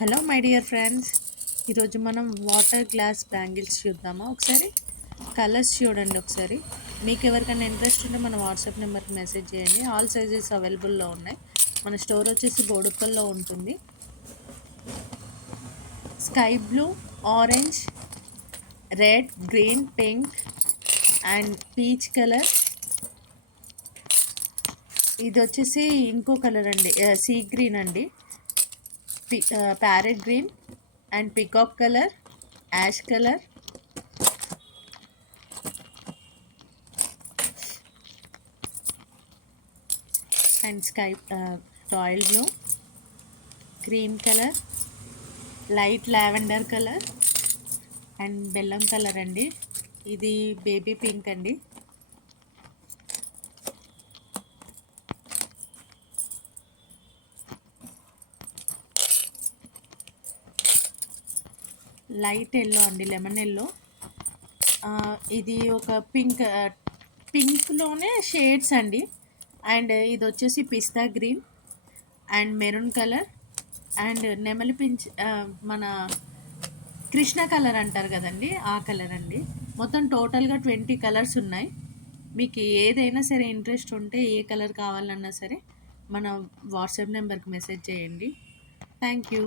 Hello my dear friends, ఈరోజు మనం water glass bangles చూద్దామా? ఒకసారి కలర్స్ చూడండి. ఒకసారి మీకు ఎవరికైనా ఇంట్రెస్ట్ ఉంటే మన వాట్సాప్ నెంబర్కి మెసేజ్ చేయండి. ఆల్ సైజెస్ అవైలబుల్లో ఉన్నాయి. మన స్టోర్ వచ్చేసి బోడుప్పల్లో ఉంటుంది. Sky blue, orange, red, green, pink and peach colour. ఇది వచ్చేసి ఇంకో కలర్ అండి, సీ గ్రీన్ అండి, parrot green and peacock colour, ash colour and sky royal blue, cream colour, light lavender colour and బెల్లం కలర్ అండి. ఇది బేబీ పింక్ అండి. Light yellow అండి, లెమన్ ఎల్లో. ఇది ఒక పింక్లోనే షేడ్స్ అండి. అండ్ ఇది వచ్చేసి పిస్తా green and maroon colour and నెమలి పించ్, మన కృష్ణ కలర్ అంటారు కదండి, ఆ కలర్ అండి. మొత్తం టోటల్గా 20 కలర్స్ ఉన్నాయి. మీకు ఏదైనా సరే ఇంట్రెస్ట్ ఉంటే ఏ కలర్ కావాలన్నా సరే మన వాట్సాప్ నెంబర్కి మెసేజ్ చేయండి. Thank you.